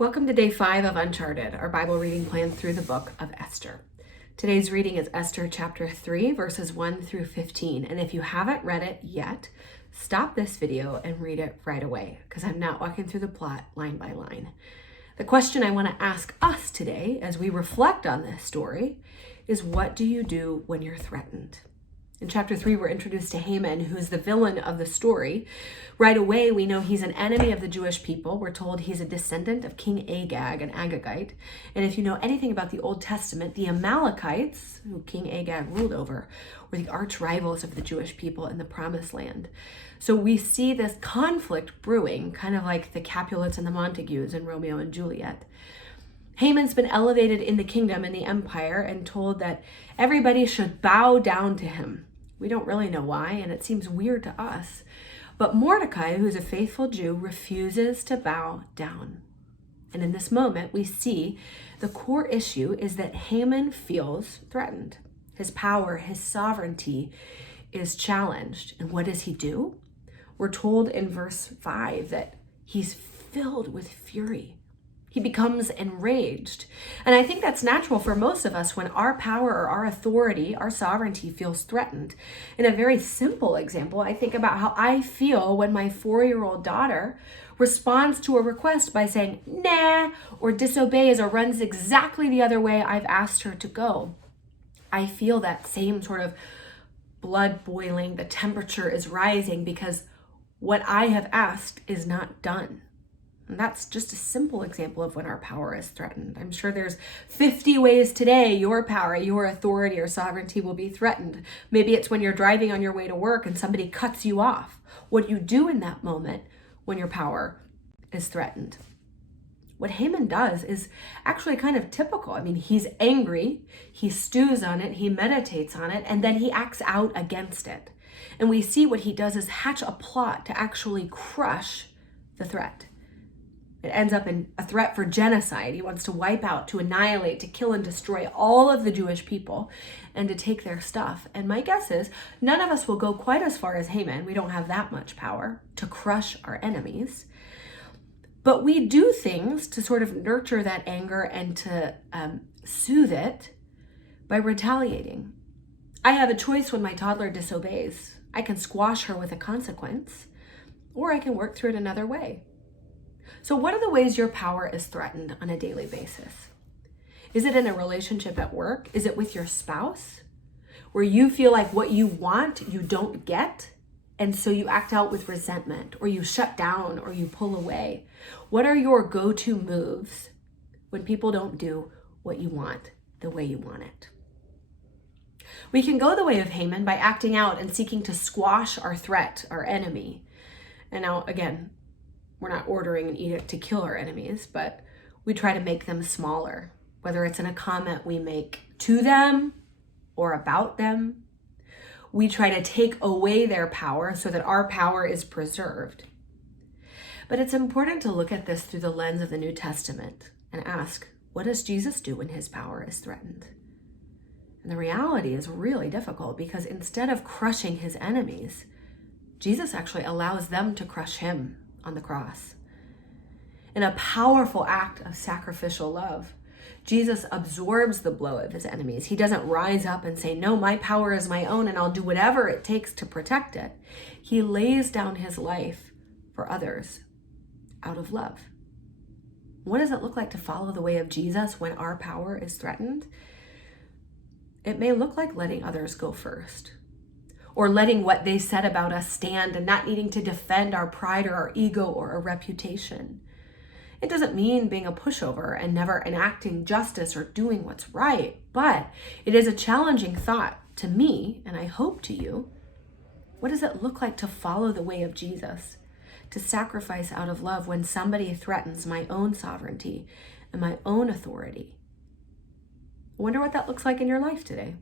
Welcome to day 5 of Uncharted, our Bible reading plan through the book of Esther. Today's reading is Esther chapter 3, verses 1 through 15. And if you haven't read it yet, stop this video and read it right away, because I'm not walking through the plot line by line. The question I want to ask us today as we reflect on this story is, what do you do when you're threatened? In chapter 3, we're introduced to Haman, who's the villain of the story. Right away, we know he's an enemy of the Jewish people. We're told he's a descendant of King Agag, an Agagite. And if you know anything about the Old Testament, the Amalekites, who King Agag ruled over, were the arch rivals of the Jewish people in the Promised Land. So we see this conflict brewing, kind of like the Capulets and the Montagues in Romeo and Juliet. Haman's been elevated in the kingdom, in the empire, and told that everybody should bow down to him. We don't really know why, and it seems weird to us. But Mordecai, who's a faithful Jew, refuses to bow down. And in this moment, we see the core issue is that Haman feels threatened. His power, his sovereignty is challenged. And what does he do? We're told in verse 5 that he's filled with fury. He becomes enraged. And I think that's natural for most of us when our power or our authority, our sovereignty feels threatened. In a very simple example, I think about how I feel when my 4-year-old daughter responds to a request by saying, nah, or disobeys or runs exactly the other way I've asked her to go. I feel that same sort of blood boiling, the temperature is rising because what I have asked is not done. And that's just a simple example of when our power is threatened. I'm sure there's 50 ways today your power, your authority or sovereignty will be threatened. Maybe it's when you're driving on your way to work and somebody cuts you off. What do you do in that moment when your power is threatened? What Haman does is actually kind of typical. I mean, he's angry, he stews on it, he meditates on it, and then he acts out against it. And we see what he does is hatch a plot to actually crush the threat. It ends up in a threat for genocide. He wants to wipe out, to annihilate, to kill and destroy all of the Jewish people and to take their stuff. And my guess is none of us will go quite as far as Haman. We don't have that much power to crush our enemies. But we do things to sort of nurture that anger and to soothe it by retaliating. I have a choice when my toddler disobeys. I can squash her with a consequence, or I can work through it another way. So what are the ways your power is threatened on a daily basis? Is it in a relationship at work? Is it with your spouse, where you feel like what you want you don't get, and so you act out with resentment, or you shut down, or you pull away? What are your go-to moves when people don't do what you want the way you want it? We can go the way of Haman by acting out and seeking to squash our threat, our enemy. And now, again, we're not ordering an edict to kill our enemies, but we try to make them smaller, whether it's in a comment we make to them or about them. We try to take away their power so that our power is preserved. But it's important to look at this through the lens of the New Testament and ask, what does Jesus do when his power is threatened? And the reality is really difficult, because instead of crushing his enemies, Jesus actually allows them to crush him on the cross. In a powerful act of sacrificial love, Jesus absorbs the blow of his enemies. He doesn't rise up and say, no, my power is my own and I'll do whatever it takes to protect it. He lays down his life for others out of love. What does it look like to follow the way of Jesus when our power is threatened? It may look like letting others go first, or letting what they said about us stand and not needing to defend our pride or our ego or our reputation. It doesn't mean being a pushover and never enacting justice or doing what's right, but it is a challenging thought to me, and I hope to you. What does it look like to follow the way of Jesus, to sacrifice out of love when somebody threatens my own sovereignty and my own authority? I wonder what that looks like in your life today.